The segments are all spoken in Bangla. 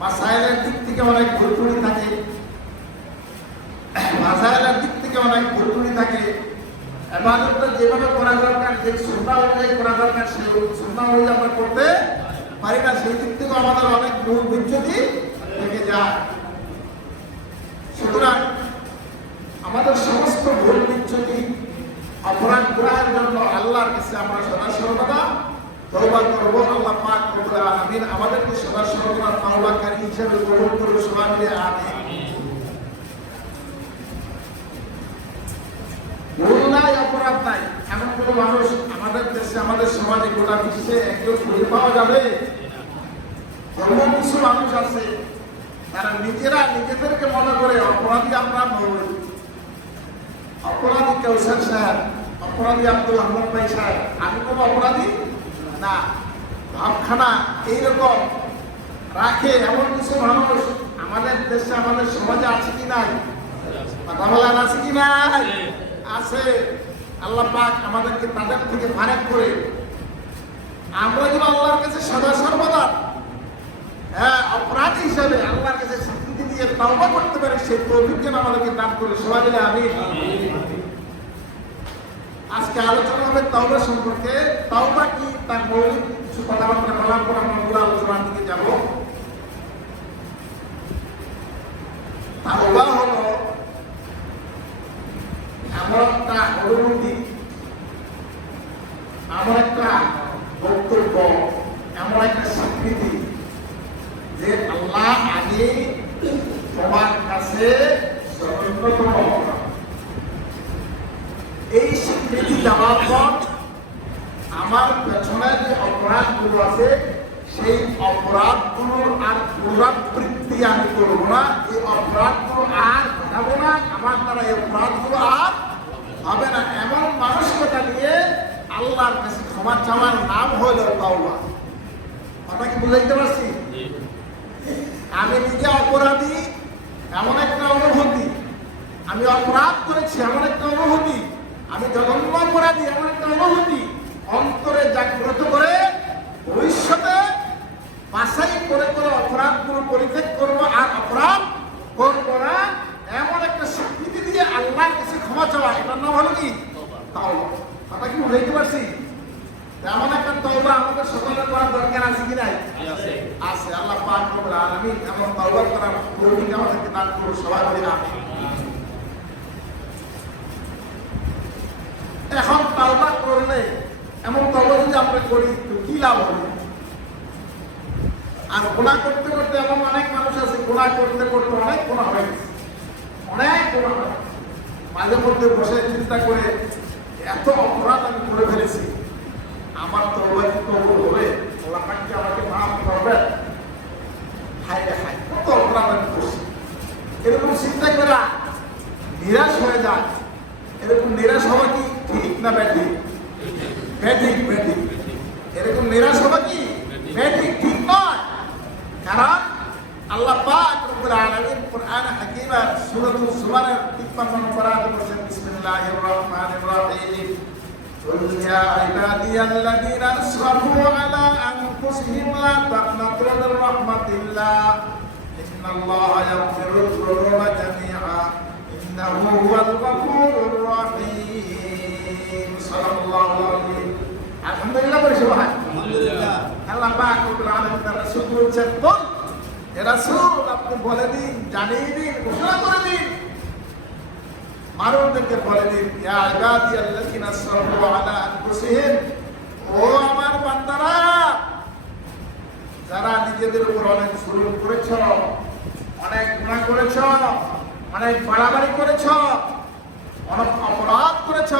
মাসাইলের দিক থেকে অনেক ভুল ত্রুটি থাকে, মাসাইলের দিক থেকে অনেক ভুল ত্রুটি থাকে। ইবাদতটা যেভাবে করা দরকার, যে সুন্নাহ অনুযায়ী করা দরকার, সেই সুন্নাহ অনুযায়ী আমরা করতে পারি না, সেই দিক থেকে আমাদের অনেক ভুল বিচ্যুতি থেকে যায়। সুতরাং আমাদের সমস্ত ভুল বিচ্যুতি অপরাধ গুনাহের জন্য আল্লাহর কাছে আমরা সদা সর্বদা তওবা করব। আল্লাহ পাক রব্বুল আলামিন আমাদেরকে সদা সর্বদা তওবাকারী হিসেবে কবুল করুন। সবাই মিলে আমিন। ভুল নাই, অপরাধ নাই, এমন কোনো মানুষ আমাদের দেশে, আমাদের সমাজে, গোটা বিশ্বে একজন খুঁজে পাওয়া যাবে? এমন কিছু মানুষ আছে তারা নিজেরা নিজেদেরকে মনে করে অপরাধী আমরা নই। অপরাধী কাউসার সাহেব, অপরাধী আব্দুল রহমান ভাই সাহেব, আমি কোনো অপরাধী না, ভাবখানা এইরকম রাখে এমন কিছু মানুষ আমাদের দেশে, আমাদের সমাজে আছে কি নাই? কথা বলেন, আছে কি নাই? আছে। আল্লাহ পাক আমাদেরকে তাদের থেকে ফারেক করে আমরা যেন আল্লাহর কাছে সদা সর্বদা অপরাধী হিসাবে আল্লাহর কাছে স্বীকৃতি দিয়ে তওবা করতে পারি, সেই তৌফিক যেন আমাদেরকে দান করে। সবাই মিলে আমিন। আজকে আলোচনা হবে তওবা সম্পর্কে। তওবা কি, তার মৌলিক কিছু কথাবার্তা বলার পর আমরা মূল আলোচনার দিকে যাব। তওবা হলো এমন একটা অনুভূতি, এমন একটা বক্তব্য, এমন একটা স্বীকৃতি যে আল্লাহ আগে তোমার কাছে সর্বোত্তম। এই স্বীকৃতি দেওয়ার পর আমার পেছনে যে অপরাধগুলো আছে, সেই অপরাধগুলোর আর পুনরাবৃত্তি আমি করবো না, এই অপরাধগুলো আর ঘটাবো না, আমার দ্বারা এই অপরাধগুলো আর হবে না, এমন মানসিকতা নিয়ে আল্লাহর কাছে ক্ষমা চাওয়ার নাম হলো তাওবা। কথা কি বুঝাইতে পারছি? আমি নিজে অপরাধী এমন একটা অনুভূতি, আমি অপরাধ করেছি এমন একটা অনুভূতি, আমি জঘন্য অপরাধী এমন একটা অনুভূতি অন্তরে জাগ্রত করে ভবিষ্যতে বাছাই করে করে অপরাধগুলো পরিত্যাগ করবো, আর অপরাধ করবো না, এমন একটা স্বীকৃতি দিয়ে আল্লাহর কাছে ক্ষমা চাওয়া, এটার নাম হলো কি? তাওবা। কথা কি বুঝাইতে পারছি? এমন একটা তওবা আমাদের সকলের করার দরকার আছে কি নাই? আছে। আল্লাহ পাক রব্বুল আলামিন এমন তওবা করার তৌফিক আমাদেরকে দান করুন। সবাই বলি আমিন। এখন তওবা করলে, এমন তওবা যদি আমরা করি তো কি লাভ হবে? আর গুনাহ করতে করতে এমন অনেক মানুষ আছে, গুনাহ করতে করতে অনেক গুনাহ হয়ে গেছে, অনেক গুনাহ হয়। মাঝে মধ্যে বসে চিন্তা করে এত অপরাধ আমি করে ফেলেছি, আমার তওবা কি কবুল হবে? আল্লাহ পাক কি আমাকে মাফ করবেন? হায় রে হায়, কত অপরাধ আমি করছি। এরকম চিন্তা করে নিরাশ হয়ে যায়। এরকম নিরাশ হওয়া কি ঠিক না ব্যাঠিক? ব্যাঠিক, ব্যাঠিক। এরকম নিরাশ হওয়া কি ব্যাঠিক? ঠিক নয়। কারণ আল্লাহ পাক রব্বুল আলামিন কুরআন হাকীমে সূরাতুল জুমারের 53 নম্বর আয়াতে বলেছেন, বিসমিল্লাহির রহমানির রহিম, قل يا عبادي الذين أسرفوا على أنفسهم لا تقنطوا من رحمة الله إن الله يغفر الذنوب جميعا إنه هو الغفور الرحيم صلى الله عليه وسلم. আলহামদুলিল্লাহ বলি সবাই আলহামদুলিল্লাহ। আল্লাহ পাক রব্বুল আলামিন তার রাসূল বলেছেন, বল হে রাসূল, আপনি বলে দিন, জানিয়ে দিন, ঘোষণা করে দিন, মানবদেরকে বলে দিন, ইয়া ইবাদিয়াল্লাযিনা আসরাফু আলা আনফুসিহিম, ও আমার বান্দারা, যারা নিজেদের উপর অনেক জুলুম করেছ, অনেক গুনাহ করেছ, অনেক বাড়াবাড়ি করেছ, অনেক অপরাধ করেছ,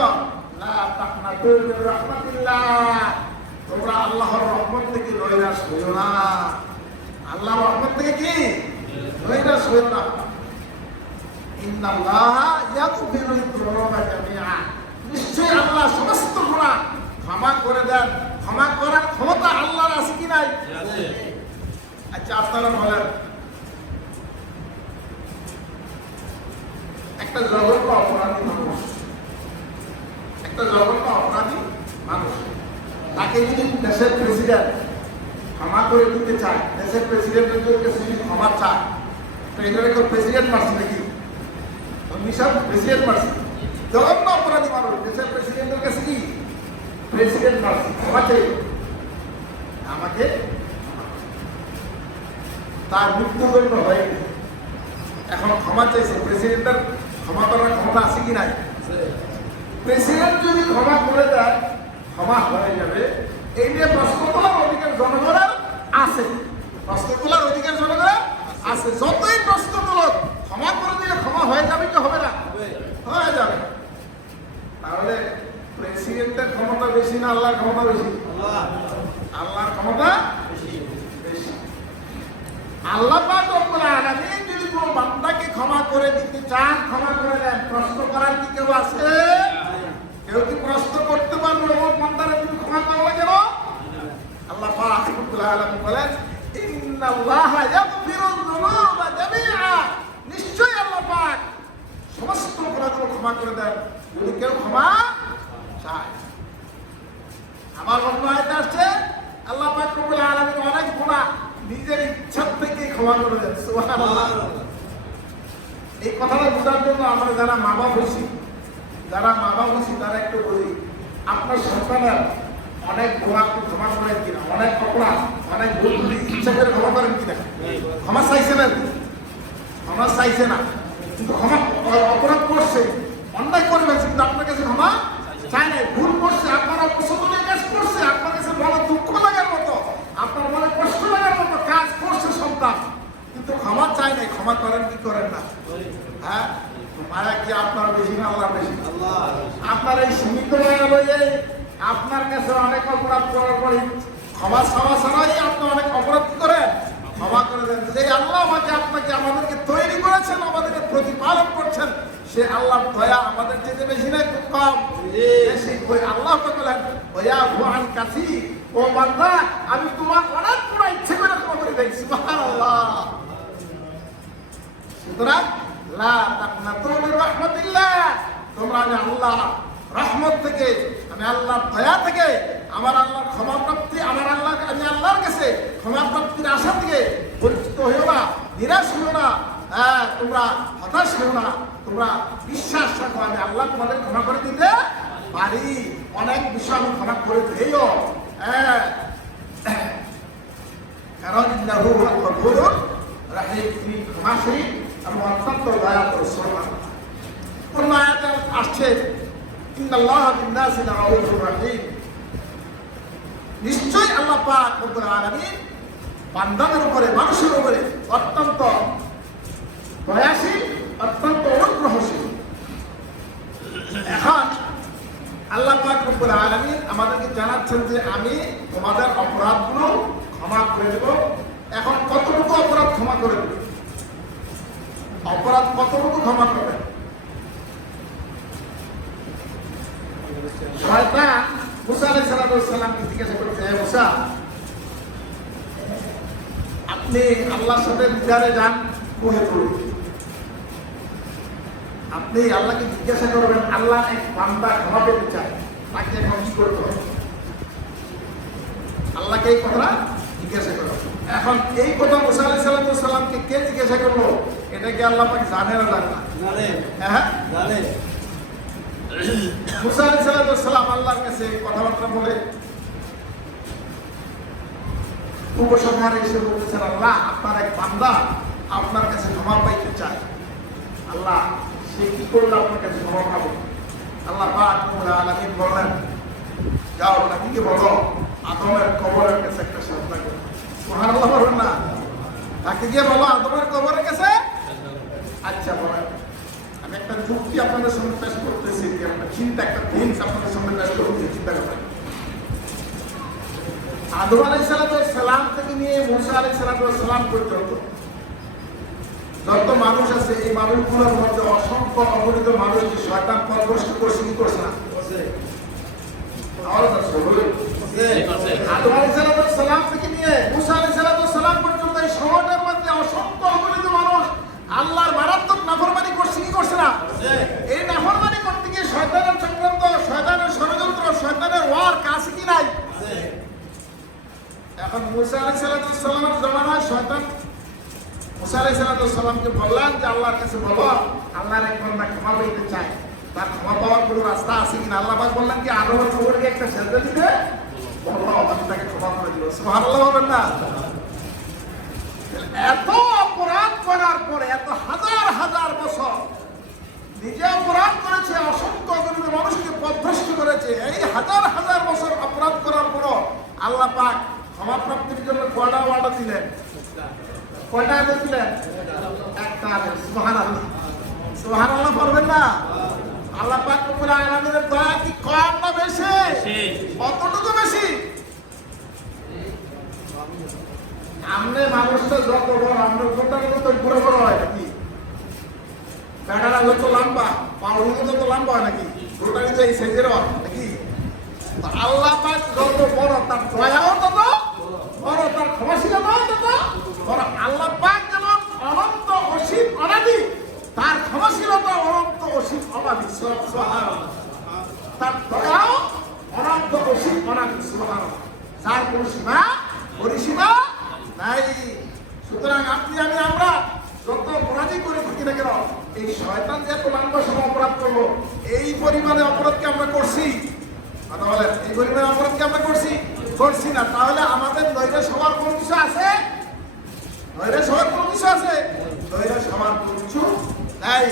লা তাকনাতু মির রাহমাতিল্লাহ, তোমরা আল্লাহর রহমত থেকে নৈরাশ হইও না। আল্লাহর রহমত থেকে কি নৈরাশ হইও না। ইন্নাল্লাহা ইয়াগফিরুয যুনুবা জামিআ, নিশ্চয়ই আল্লাহ সমস্ত গুনাহ ক্ষমা করে দেন। ক্ষমা করার ক্ষমতা আল্লাহর আছে কি নাই? আছে। আচ্ছা, আপনারা বলেন, একটা জঘন্য অপরাধী মানুষ, একটা জঘন্য অপরাধী মানুষ, তাকে যদি দেশের প্রেসিডেন্ট ক্ষমা করে দিতে চায়, দেশের প্রেসিডেন্টের কাছে যদি ক্ষমা চায়, তো এটাকে কেউ প্রেসিডেন্ট মারছে নাকি? মিশন প্রেসিডেন্ট মারছে, জঘন্য অপরাধী মানুষ দেশের প্রেসিডেন্টের কাছে কি প্রেসিডেন্ট মারছে, ক্ষমা চাই আমাকে, তার মৃত্যুদণ্ড হয়ে গেছে, এখন ক্ষমা চাইছে। প্রেসিডেন্টের ক্ষমা করার ক্ষমতা আছে কি নাই? প্রেসিডেন্ট যদি ক্ষমা করে দেয় ক্ষমা হয়ে যাবে, এই নিয়ে প্রশ্ন তোলার অধিকার জনগণের আছে, প্রশ্ন তোলার অধিকার জনগণের আছে। যতই প্রশ্ন তোলক ক্ষমা করে দিলে ক্ষমা হয়ে যাবে কি হবে না? হয়ে যাবে। তাহলে প্রেসিডেন্টের ক্ষমতা বেশি না আল্লাহর ক্ষমতা বেশি? আল্লাহর ক্ষমতা বেশি। আল্লাহ পাক রব্বুল আলামিন যদি কোনো বান্দাকে ক্ষমা করে দিতে চান, ক্ষমা করে দেন। প্রশ্ন করার কি কেউ আছে? কেউ কি প্রশ্ন করতে পারবে ও বান্দারে তুমি ক্ষমা করলে কেন? আল্লাহ পাক রব্বুল আলামিন বলেন, ইন্নাল্লাহা ইয়াগফিরুয যুনুবা জামিআ, নিশ্চয়ই আল্লাহ পাক সমস্ত অপরাধগুলো ক্ষমা করে দেন যদি কেউ ক্ষমা চায়। আমার অন্য আয়াতে আসছে আল্লাহ পাক রব্বুল আলামিন অনেক গুনাহ নিজের ইচ্ছা থেকে ক্ষমা করে দেন। সুবহানাল্লাহ। এই কথাটা বোঝার জন্য আমরা যারা মা বাবা হয়েছি তারা একটু বলি, আপনার সন্তানের অনেক গুনাহ ক্ষমা করেন কিনা, অনেক অপরাধ অনেক ভুল ইচ্ছা করে ক্ষমা করেন কিনা? ক্ষমা চাইছে না, ক্ষমা চাইছে না, কিন্তু ক্ষমা অপরাধ করছে, অন্যায় করে ফেলছে, কিন্তু আপনার কাছে ক্ষমা চায় নাই। ভুল করছে, আপনার অপছন্দের কাজ করছে, আপনার কাছে মনে দুঃখ লাগার মতো, আপনার মনে কষ্ট লাগার মতো কাজ করছে সন্তান, কিন্তু ক্ষমা চায় নাই। ক্ষমা করেন কি করেন না? হ্যাঁ, মায়া কি আপনার বেশি না আল্লাহর বেশি? আপনার এই সীমিত মায়া লইয়ে আপনার কাছে অনেক অপরাধ করার পরে ক্ষমা চাওয়া ছাড়াই আপনি অনেক অপরাধ করেন, ক্ষমা করে দেন। যে আল্লাহ আপনাকে আমাদেরকে তৈরি করেছেন, আমাদেরকে প্রতিপালন করছেন, সে আল্লাহর দয়া আমাদের চেয়ে বেশি না খুব কম? বেশি। ওই আল্লাহ বলেন, ওয়া ভুয়ান কাসি, ও বান্দা আমি তোমার অনেক বড় ইচ্ছে করে ক্ষমা করে দেই। সুবহানাল্লাহ। সুতরাং লা তাকনাতু মির রাহমাতিল্লাহ, তোমরা আমি আল্লাহ রহমত থেকে, আমি আল্লাহর দয়া থেকে, আমার আল্লাহর ক্ষমা প্রাপ্তি, আমি আল্লাহর কাছে ক্ষমা প্রাপ্তির আশা থেকে বঞ্চিত হইও না, নিরাশ হইও না, তোমরা হতাশ হইও না, তোমরা বিশ্বাস রাখো আমি আল্লাহ তোমাদের ক্ষমা করে দিতে পারি। অনেক বিষয় আমি ক্ষমা করে দিও, কারণ ইন্নাহু হুয়াল গফুরুর রাহিম, তিনি ক্ষমাশীল এবং অত্যন্ত দয়ালু। সুবহানাল্লাহ। কোন আয়াতে আসছে ইন্নাল্লাহা বিন-নাসি লারাউফুর রাহিম, নিশ্চয়ই আল্লাহ পাক রব্বুল আলামিন বান্দাদের উপরে, মানুষের উপরে অত্যন্ত দয়াশীল, অত্যন্ত অনুগ্রহশীল। এখন আল্লাহ পাক রব্বুল আলামিন আমাদেরকে জানাচ্ছেন যে আমি তোমাদের অপরাধগুলো ক্ষমা করে দেব। এখন কতটুকু অপরাধ ক্ষমা করে দেব? অপরাধ কতটুকু ক্ষমা করবেন? শয়তান মুসা আলাইহিস সালামকে জিজ্ঞাসা করছে, হে মুসা, আপনি আল্লাহর সাথে বিচারে যান, কোহে পড়ুন, আপনি আল্লাহকে জিজ্ঞাসা করবেন, আল্লাহ এক বান্দা ক্ষমা পেতে চায়, তাকে এখন কি করতে হবে? আল্লাহকে এই কথা জিজ্ঞাসা করবেন। এখন এই কথা মুসা আলাইহিস সালামকে কে জিজ্ঞাসা করলো? এটা কি আল্লাহ পাক জানে না জানে না? হ্যাঁ জানে। মুসা আলাইহিস সালাম আল্লাহর কাছে কথাবার্তা বলে উপসংহারে এসে বলতেছেন, আল্লাহ আপনার এক বান্দা আপনার কাছে ক্ষমা পাইতে চায়, আল্লাহ সে কি করলে আপনার কাছে ক্ষমা পাবো? আল্লাহ পাক রব্বুল আলামিন বললেন, যাও নবীকে বলো আদমের কবরের কাছে একটা সাজদা করো। সুবহানাল্লাহ বলুন না, তাকে গিয়ে বলো আদমের কবরের কাছে। আচ্ছা বলেন, আমি একটা যুক্তি আপনাদের সামনে পেশ করতেছি, একটা চিন্তা, একটা থিংস আপনাদের সামনে পেশ করতেছি, চিন্তা করেন। আদম আলাইহিস সালাম থেকে নিয়ে মুসা আলাইহিস সালাম পর্যন্ত যত মানুষ আছে, এই মানুষগুলোর মধ্যে অসংখ্য অগণিত মানুষ যে শয়তান পরবর্তী করছে, কি করছে না? আদম আলাইহিস সালাম থেকে নিয়ে মুসা আলাইহিস সালাম পর্যন্ত এই সময়টার মধ্যে অসংখ্য অগণিত মানুষ আল্লাহর মারাত্মক নাফরমানি করছে, কি করছে না? এই নাফরমানি করতে গিয়ে শয়তানের চক্রান্ত, শয়তানের ষড়যন্ত্র, শয়তানের ওয়ার্ক আছে কি নাই? এখন মুসা আলাইহিস আলাইহিসসালামের জামানায় শয়তান মুসা আলাইহিসসালামকে বললেন যে আল্লাহর কাছে বলো, আল্লাহর এক বান্দা ক্ষমা পেতে চায়, তার ক্ষমা পাওয়ার কোনো রাস্তা আছে কিনা? আল্লাহ পাক বললেন কি আদমের কবরকে একটা সেজদা দিতে বলো, আমি তাকে ক্ষমা করে দিল। সুবহানাল্লাহ বলেন না? এত অপরাধ করার পরে, এত হাজার হাজার বছর নিজে অপরাধ করেছে, অসংখ্য অগণিত মানুষকে পথভ্রষ্ট করেছে, এই হাজার হাজার বছর অপরাধ করার পরও আল্লাহ পাক ক্ষমা প্রাপ্তির জন্য কয়টা ওয়াদা দিলেন? কয়টা আদেশ দিলেন? একটা আদেশ। সুবহানাল্লাহ, সুবহানাল্লাহ পড়বেন না? আল্লাহ পাক রব্বুল আলামিনের দয়া কি কম না বেশি? কতটুকু বেশি? আমনে মানুষটা যত বড়, আমরা কোনটা কত বড় বড় হয় নাকি? বেটারা যত লম্বা, পাউরুগুলো যত লম্বা হয় নাকি? রোটারি যে এই সাইজের হয় নাকি? আল্লাহ পাক যত বড়, তার দয়াও তত বড়, তার ক্ষমাশীলতাও তত বড়। আল্লাহ পাক যেমন অনন্ত অসীম অনাদি, তার ক্ষমাশীলতা অনন্ত অসীম অনাদি। সুবহানাল্লাহ। তার দয়াও অনন্ত অসীম অনাদি। সুবহানাল্লাহ। যার কোন সীমা পরিসীমা নাই। সুতরাং আপনি আমি আমরা যত অপরাধী করে থাকি না কেন, এই শয়তান যে এত লম্বা সময় অপরাধ করবো, এই পরিমাণে অপরাধকে আমরা করছি, কথা বলেন, এই পরিমাণে অপরাধকে আমরা করছি না। তাহলে আমাদের নৈরাশ হওয়ার কোনো কিছু আছে? নৈরাশ হওয়ার কোনো কিছু আছে? নৈরাশ হওয়ার কোনো কিছু নাই।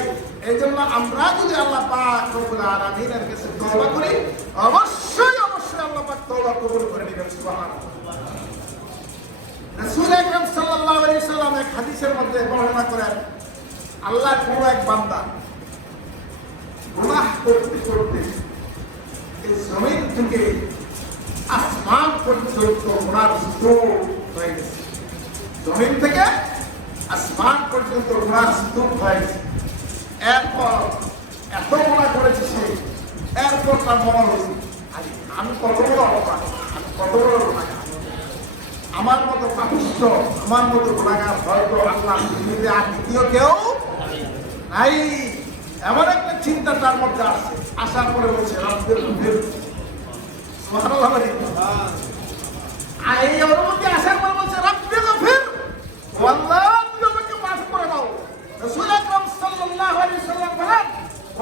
এই জন্য আমরা যদি আল্লাহ পাক রব্বুল আলামিনের কাছে তওবা করি, অবশ্যই অবশ্যই আল্লাহ পাক তওবা কবুল করে নেবেন। সুবহানাল্লাহ। রাসূল আকরাম সাল্লাল্লাহু আলাইহি ওয়াসাল্লাম এক হাদিসের মধ্যে বর্ণনা করেন, আল্লাহর কোন এক বান্দা গুনাহ করতে করতে এই জমিন থেকে আসমান পর্যন্ত গুনার স্তূপ হয়ে গেছে। জমিন থেকে আসমান পর্যন্ত গুনার স্তূপ হয়ে গেছে। এরপর এত গুনাহ করেছে সে, এরপর তার মনে হয়েছে আমি কত বড় অপরাধ, আমি কত বড় গুনাহগার, আমার মতো পাপিষ্ঠ, আমার মতো গুনাহগার হয়তো আল্লাহ পৃথিবীতে আর দ্বিতীয় কেউ নাই। এমন একটা চিন্তা তার মধ্যে আসছে। আসার পরে বলছে রব্বির গফির। সুবহানাল্লাহ। আর এই অনুমতি আসার পরে বলছে রব্বির গফির, আল্লাহ তুমি আমাকে মাফ করে দাও। রাসূল আকরাম সাল্লাল্লাহু আলাইহি ওয়াসাল্লাম বলেন,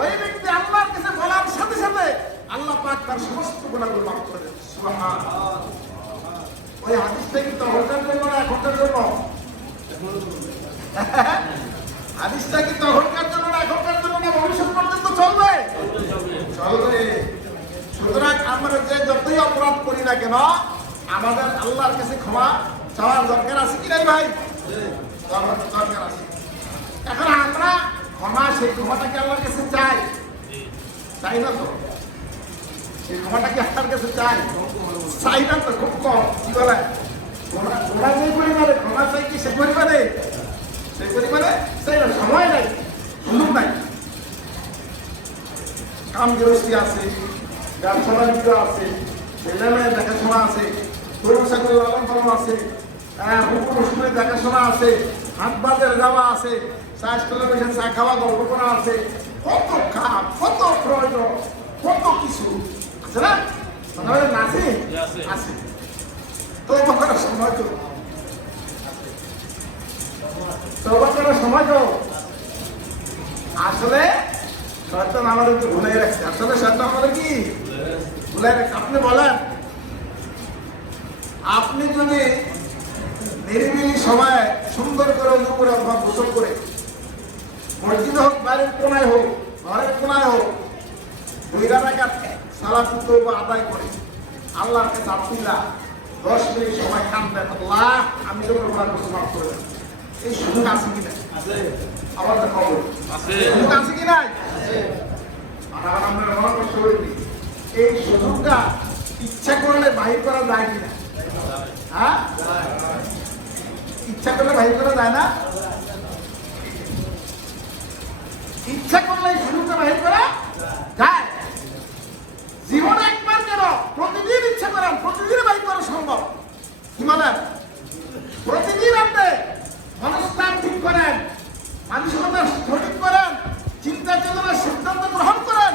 ওই ব্যক্তি আল্লাহর কাছে বলার সাথে সাথে আল্লাহ পাক তার সমস্ত গুনাহগুলো মাফ করে দেন। সুবহানাল্লাহ। ওই হাদিসটা কি তখনকার জন্য না এখনকার জন্য? হাদিসটা কি তখনকার জন্য না এখনকার জন্য, না ভবিষ্যৎ পর্যন্ত চলবে? চলবে। সুতরাং আমরা যে যতই অপরাধ করি না কেন, আমাদের আল্লাহর কাছে ক্ষমা চাওয়ার দরকার আছে কি নাই ভাই? দরকার আছে। এখন আমরা ক্ষমা, সেই ক্ষমাটাকে আল্লাহর কাছে চাই না তো? সেই ক্ষমাটাকে আল্লাহর কাছে চাই না তো? খুব কম। কি বলে ওরা যে পরিমাণে ক্ষমা চাই, কি সে পরিমাণে সেই না, সময় নাই, সুযোগ নাই। কাম গৃহস্থী আছে, ব্যবসা বাণিজ্য আছে, ছেলে মেয়ে দেখাশোনা আছে, গরু ছাগল লালন পালন আছে, পুকুর দেখাশোনা আছে, হাট বাজারে যাওয়া আছে, চা স্টলে বসে চা খাওয়া গল্প করা আছে, কত কাম, কত প্রয়োজন, কত কিছু আছে না? আছে আছে। তওবা করার সময় তো, তওবা করার সময় তো আসলে শয়তান আমাদেরকে ভুলে রাখছে। আসলে শয়তান আমাদের কি ভুলে রাখছে? আপনি বলেন, আপনি যদি নিরিবিলি সময় সুন্দর করে উজু করে অথবা গোসল করে মসজিদে হোক, বাড়ির কোনায় হোক, ঘরের কোনায় হোক, 2 রাকাত সালাতুত তওবা আদায় করে আল্লাহর কাছে আল্লাহ 10 মিনিট সময় কাঁদবেন, আল্লাহ আমি যখন গুনাহ করছি মাফ করে দেন। এই সুযোগ আছে কি না? আছে। আমাদের খবর আছে, সুযোগ আছে কি নাই? আছে। আর আমরা মনে কষ্ট করি, এই সুযোগটা ইচ্ছা করলে বাহির করা যায় কিনা? হ্যাঁ, ইচ্ছা করলে বাহির করা যায় না? ইচ্ছা করলে এই সুযোগটা বাহির করা যায়। জীবনে একবার কেন, প্রতিদিন ইচ্ছা করেন, প্রতিদিন বাহির করা সম্ভব। কি বলেন? প্রতিদিন আপনি মনস্থান ঠিক করেন, মানসিকতা সঠিক করেন, চিন্তা চেতনার সিদ্ধান্ত গ্রহণ করেন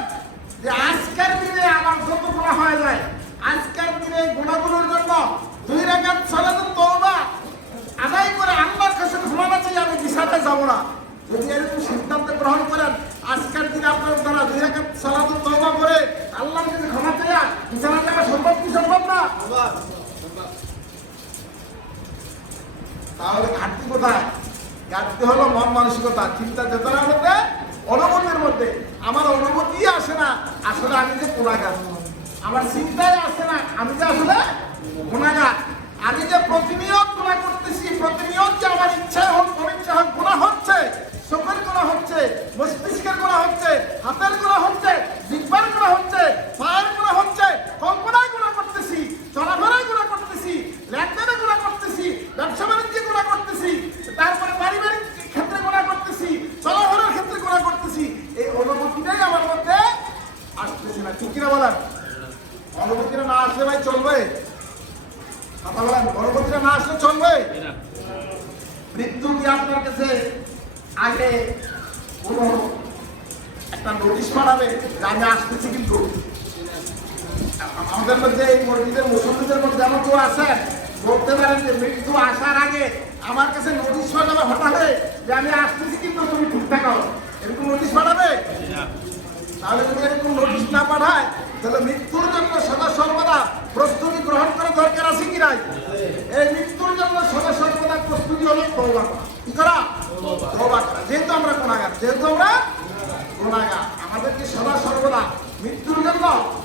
যে আজকের দিনে আমার যত গুনাহ হয়ে যায়, আজকের দিনে গুনাহগুলোর জন্য 2 রাকাত সালাতুত তওবা গ্রহণ করেন। আজকের দিনে আপনার দ্বারা 2 রাকাত সালাতুত তওবা করে আল্লাহর কাছে ক্ষমা চাইয়া বিছানা যাওয়া সম্ভব কি সম্ভব না? তাহলে ঘাটতি কোথায়? ঘাটতি হলো মন মানসিকতা, চিন্তা চেতনার মধ্যে, অনুভূতির মধ্যে। আমার অনুভূতি আসে না আসলে আমি যে গুনাহগার, আমার চিন্তায় আসে না আমি যে আসলে গুনাহগার। আমি যে প্রতিনিয়ত গুনাহ করতেছি, প্রতিনিয়ত যে আমার ইচ্ছায় হোক অনিচ্ছা হোক গুনাহ হচ্ছে, চোখের গুনাহ হচ্ছে, মস্তিষ্কের গুনাহ হচ্ছে, হাতের গুনাহ হচ্ছে, জিহ্বার গুনাহ হচ্ছে, পায়ের গুনাহ হচ্ছে, কল্পনায় গুনাহ করতেছি, চলাফেরায় গুনাহ করতেছি, লেনদেনে গুনাহ করতেছি, ব্যবসা বাণিজ্যে গুনাহ করতেছি, তারপরে পারিবারিক ক্ষেত্রে গুনাহ করতেছি, চলাফেরার ক্ষেত্রে গুনাহ করতেছি। এই অনুভূতিটাই আমার মধ্যে আসতেছে না, ঠিক কিনা বলেন? অনুভূতিটা না আসলে ভাই চলবে? কথা বলেন, অনুভূতিটা না আসলে চলবে? মৃত্যু কি আপনার কাছে আগে কোনো একটা নোটিশ পাঠাবে যে আমি আসতেছি? কিন্তু আমাদের মধ্যে এই মসজিদের মুসল্লিদের মধ্যে এমন কেউ আছেন বলতে পারেন যে মৃত্যু আসার আগে আমার কাছে নোটিশ পাঠাবে হঠাৎ যে আমি আসতেছি কিন্তু তুমি ঠিক থাকো, এরকম নোটিশ পাঠাবে? তাহলে যদি এরকম নোটিশ না পাঠায় তাহলে মৃত্যুর জন্য সদা সর্বদা প্রস্তুতি গ্রহণ করা দরকার আছে কি নাই? এই মৃত্যুর জন্য সদা সর্বদা প্রস্তুতি হলো তওবা করা। কি করা? তওবা করা। যেহেতু আমরা গুনাহগার, আমাদেরকে সদা সর্বদা মৃত্যুর জন্য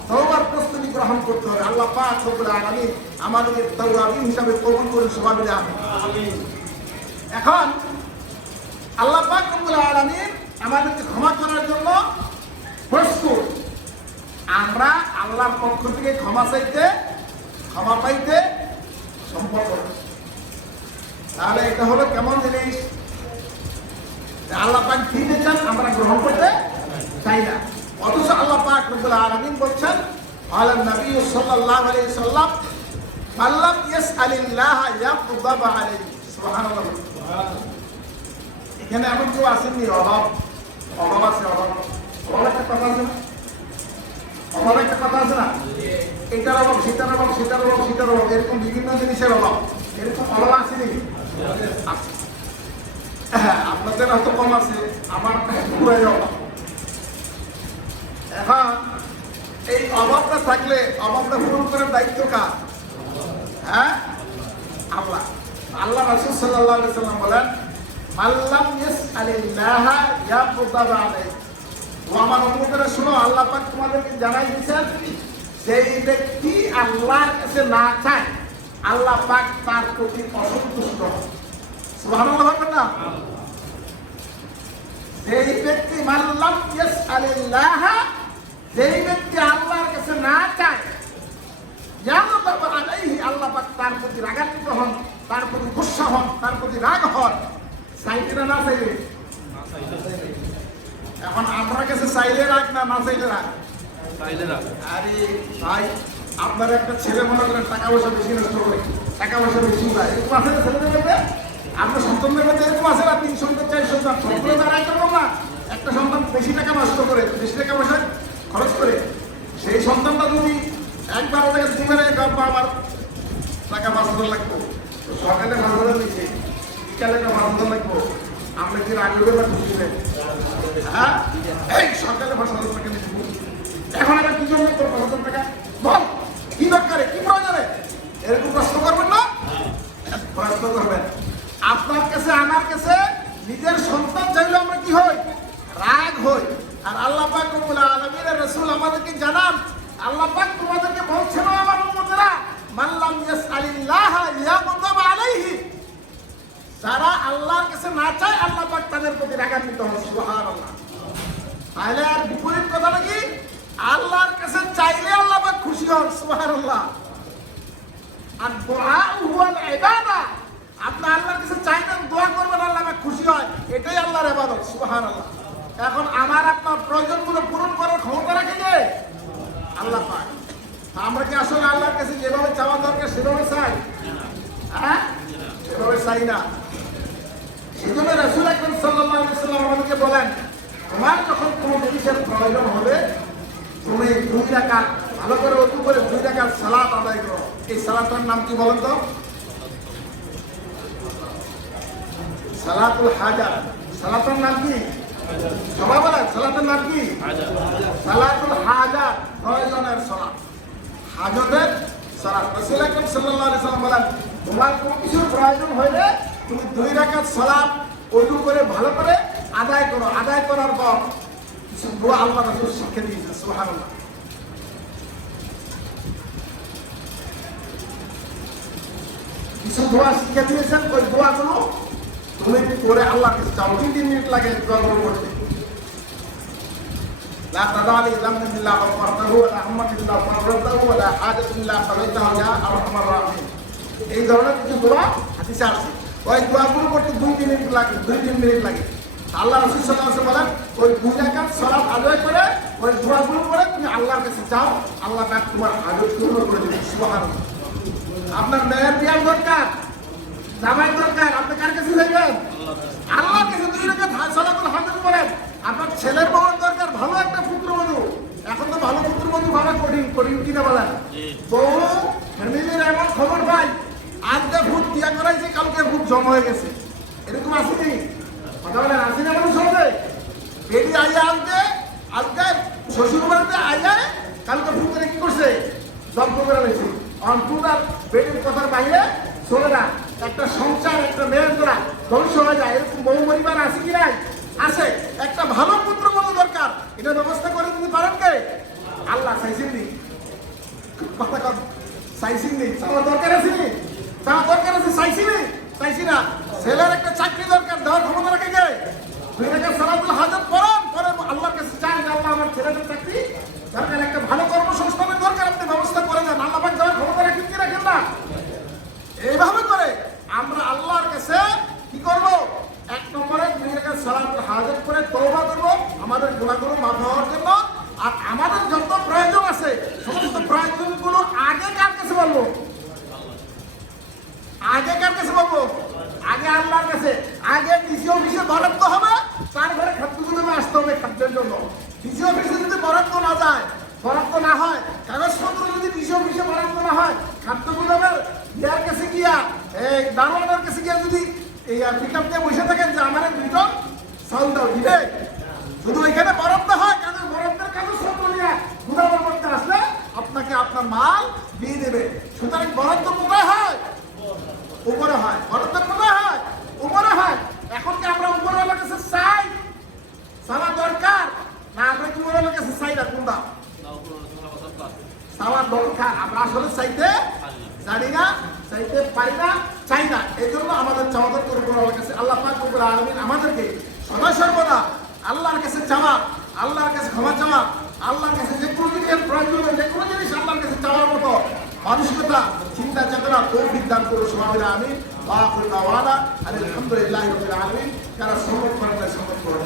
তওবার প্রস্তুতি গ্রহণ করতে হবে। আল্লাহ পাক রব্বুল আলামিন আমাদের তাওয়াবিন হিসাবে কবুল করুন, সবাই মিলে আমিন। এখন আল্লাহ পাক রব্বুল আলামিন আমাদেরকে ক্ষমা করার জন্য প্রস্তুত। আমরা আল্লাহর পক্ষ থেকে ক্ষমা চাইতে, ক্ষমা পাইতে সম্পর্ক। তাহলে এটা হলো কেমন জিনিস? আল্লাহ পাক দিতে চান, আমরা গ্রহণ করতে চাই না। অথচ আল্লাহ পাক রব্বুল আলামিন বলছেন, আলা নবী সাল্লাল্লাহু আলাইহি সাল্লাম আল্লাহ ইয়াসআলিল্লাহ ইয়াকদাব আলাইহি। সুবহানাল্লাহ। এখানে এমন কেউ আসেননি অভাব আছে? অভাব একটা কথা আছে না? অভাব একটা কথা আছে না? এটার অভাব, সেটার অভাব, সেটার অভাব, সেটার অভাব, এরকম বিভিন্ন জিনিসের অভাব। এরকম অভাব আসেনি? হ্যাঁ, আপনাদের হয়তো কম আছে, আমার পুরাই অভাব। এখন এই অভাবটা থাকলে অভাবটা পূরণ করার দায়িত্ব কার? হ্যাঁ, আল্লাহ। আল্লাহ রাসূল সাল্লাল্লাহু আলাইহি সাল্লাম বলেন, মাল্লাম ইয়াসআলিল্লাহ ইয়াকদাব আলাইহি। ও আমার উম্মতেরা শুনো, আল্লাহ পাক তোমাদেরকে জানাই দিয়েছেন, যেই ব্যক্তি আল্লাহর কাছে না চায় আল্লাহ পাক তার প্রতি অসন্তুষ্ট। সুবহানাল্লাহ বলবেন না? যেই ব্যক্তি মাল্লাম ইয়াসআলিল্লাহ, যেই ব্যক্তি আল্লাহর কাছে না চায় ইয়াকদাব আলাইহি, আল্লাহ পাক তার প্রতি রাগান্বিত হন, তার প্রতি গুসা হন, তার প্রতি রাগ হন। চাইলে না চাইলে? এখন আপনার কাছে চাইলে রাগ না চাইলে রাগ? আরে ভাই, আপনার একটা ছেলে মনে করেন টাকা পয়সা বেশি নষ্ট করে, টাকা পয়সা বেশি পায়, এরকম আছে না ছেলেদের মধ্যে? আপনার সন্তানদের মধ্যে এরকম আছে না? 3 সন্তান 4 সন্তান, সবগুলো তারা একটা না, একটা সন্তান বেশি টাকা নষ্ট করে, বেশি টাকা পয়সা খরচ করে। সেই সন্তানটা যদি একবার ওদের কাছে দিবে, আমার টাকা 5,000 লাগবো, সকালে 5,000 দিচ্ছে, বিকালে 5,000 লাগবো, আমরা কি রাগ করবে না খুশি হবে? হ্যাঁ, এই সরকারের 5,000 টাকা দিচ্ছি, এখন আবার কি জন্য তোর 5,000 টাকা? বল কি দরকারে, কি প্রয়োজনে? এরকম প্রশ্ন করবেন না? প্রশ্ন করবেন। আপনার কাছে আমার কাছে নিজের সন্তান চাইলে আমরা কি হই? রাগ হই। আর আল্লাহ পাক রব্বুল আলামিনের রাসূল আমাদেরকে জানান, আল্লাহ পাক তোমাদেরকে বলছেন, আমার উম্মতেরা, মাল্লাম ইয়াসআলিল্লাহ ইয়াকদাব আলাইহি। যারা আল্লাহর কাছে না চায় আল্লাহ পাক তাদের প্রতি রাগান্বিত হন। সুবহানাল্লাহ। তাহলে আর বিপরীত কথা নাকি? আল্লাহর কাছে চাইলে আল্লাহ পাক খুশি হন। সুবহানাল্লাহ। আর দুআ হুয়াল ইবাদা, আপনি আল্লাহর কাছে চাইবেন, দোয়া করবেন, আল্লাহ পাক খুশি হয়, এটাই আল্লাহর ইবাদত। সুবহানাল্লাহ। এখন আমার আপনার প্রয়োজনগুলো পূরণ করার ক্ষমতা রাখে কে? আল্লাহ পাক। আমরা কি আসলে আল্লাহর কাছে যেভাবে চাওয়া দরকার সেভাবে চাই? হ্যাঁ, সেভাবে চাই না। সেজন্য রাসূল আকরাম সাল্লাল্লাহু আলাইহি ওয়াসাল্লাম আমাদেরকে বলেন, তোমার যখন কোনো জিনিসের প্রয়োজন হবে তুমি 2 রাকাত ভালো করে ওযু করে 2 রাকাত সালাত আদায় করো। এই সালাতের নাম কি বলেন তো? সালাতুল হাজাত। সালাতের নাম কি? সবাই বলেন সালাতের নাম কি? সালাতুল হাজাত, প্রয়োজনের সালাত, হাজতের সালাত। রাসূল আকরাম সাল্লাল্লাহু আলাইহি ওয়াসাল্লাম বলেন, তোমার কোনো কিছুর প্রয়োজন হলে তুমি 2 রাকাত সালাত ওযু করে ভালো করে আদায় করো। আদায় করার পর কিছু দোয়া আল্লাহ রাসূল শিক্ষা দিয়েছেন। সুবহানাল্লাহ। কিছু দোয়া শিক্ষা দিয়েছেন, ওই দোয়াগুলো তুমি করে আল্লাহর কাছে চাও। 2-3 মিনিট লাগে দোয়াগুলো করতে। لا تدع لي ذنبا الا غفرته ولا هما الا فرجته ولا حاجة الا قضيتها يا ارحم الراحمين। এই ধরনের কিছু দোয়া হাদিসে আছে। ওই দোয়াগুলো করতে 2-3 মিনিট লাগে, 2-3 মিনিট লাগে। আল্লাহ রাসূল সাল্লাল্লাহু আলাইহি ওয়াসাল্লাম বলেন, ওই 2 রাকাত সালাত আদায় করে ওই দোয়াগুলো করে তুমি আল্লাহর কাছে চাও, আল্লাহ পাক তোমার হাজত পূর্ণ করে দিবেন। সুবহানাল্লাহ। আপনার মেয়ের বিয়ে দরকার, জামাই দরকার, আপনি কার কাছে যাবেন? আল্লাহর কাছে। 2 রাকাত সালাতুল হাজত করেন। আপনার ছেলের বউর দরকার, ভালো একটা পুত্রবধূ। এখন তো ভালো পুত্রবধূ ভালো কঠিন কিনা বলেন? বউ ফ্যামিলির এমন খবর পাই, আজকে ভূত দিয়া করাইছে, কালকে ভূত জমা হয়ে গেছে, এরকম আসেনি? কথা বলেন, আসেনি? এমন সঙ্গে বেরি আইয়া আজকে শ্বশুর বাড়িতে আইয়া কালকে ভূতের কি করছে, জব্দ করে রয়েছে। অন্তত বেরির কথার বাইরে চলে না। একটা সংসার, একটা মেয়ের দ্বারা ধ্বংস হয়ে যায়, এরকম বহু পরিবার আছে কি নাই? আছে। একটা ভালো পুত্রবধূ দরকার, এটা ব্যবস্থা করে দিতে পারেন কে? আল্লাহ। চাইছেন নি? কথা কম চাইছেন নি? চাওয়ার দরকার আছে নি? চাওয়ার দরকার আছে, চাইছি নি? চাইছি না। ছেলের একটা চাকরি দরকার, দেওয়ার ক্ষমতা রাখে কে? 2 রাকাত সালাতুল হাজত পড়েন, পরে আল্লাহর কাছে চান যে আল্লাহ আমার ছেলেদের চাকরি দরকার, একটা ভালো কর্মসংস্থানের দরকার, আপনি ব্যবস্থা করে দেন। আল্লাহ পাক দেওয়ার ক্ষমতা রাখেন কি রাখেন না? এইভাবে করে আমরা আল্লাহর কাছে কি করব? 1 নম্বরে 2 রাকাত সালাতুল হাজত করে তওবা করব আমাদের গুনাহগুলো মাফ হওয়ার জন্য। আর আমাদের যত প্রয়োজন আছে সমস্ত প্রয়োজনগুলো আগে কার কাছে বলবো? আগে কার কাছে বলবো? আগে আল্লাহর কাছে। আগে ডিসি অফিসে বরাদ্দ হবে, তারপরে খাদ্যগুলো আসতে হবে খাদ্যের জন্য। ডিসি অফিসে যদি বরাদ্দ না যায়, বরাদ্দ না হয়, কাগজপত্র যদি ডিসি অফিসে বরাদ্দ না হয়, খাদ্যগুলো ইয়ার কাছে গিয়া, এই দারোয়ানের কাছে গিয়া যদি এই পিকআপ নিয়ে বসে থাকেন যে আমার 2 টন চাউল দাও, দিবে? শুধু এখানে বরাদ্দ হয়, কাগজ বরাদ্দের কাগজপত্র নিয়ে গুদামের মধ্যে আসলে আপনাকে আপনার মাল দিয়ে দেবে। সুতরাং বরাদ্দ কোথায় হয়? উপরে হয়। বরাদ্দ কোথায় হয়? উপরে হয়। এখন কি আমরা উপরওয়ালার কাছে চাই? চাওয়া দরকার না? আমরা কি উপরওয়ালার কাছে চাই না? কোনটা চাওয়া দরকার? আমরা আসলে চাইতে জানি না, চাইতে পারি না, চাই না। এই জন্য আমাদের চাওয়া দরকার উপরওয়ালার কাছে। আল্লাহ পাক রব্বুল আলামিন আমাদেরকে সদা সর্বদা আল্লাহর কাছে চাওয়া, আল্লাহর কাছে ক্ষমা চাওয়া, আল্লাহর কাছে যে কোনো জিনিসের প্রয়োজন, যে কোনো জিনিস আল্লাহর কাছে চাওয়ার মতো মানসিকতা, চিন্তা চেতনা তৌফিক দান করুন। সবাই আমিন। ওয়া আখিরু দাওয়ানা আলহামদুলিল্লাহি রাব্বিল আলামিন। যারা সমর্থন করেন, সমর্থন করুন।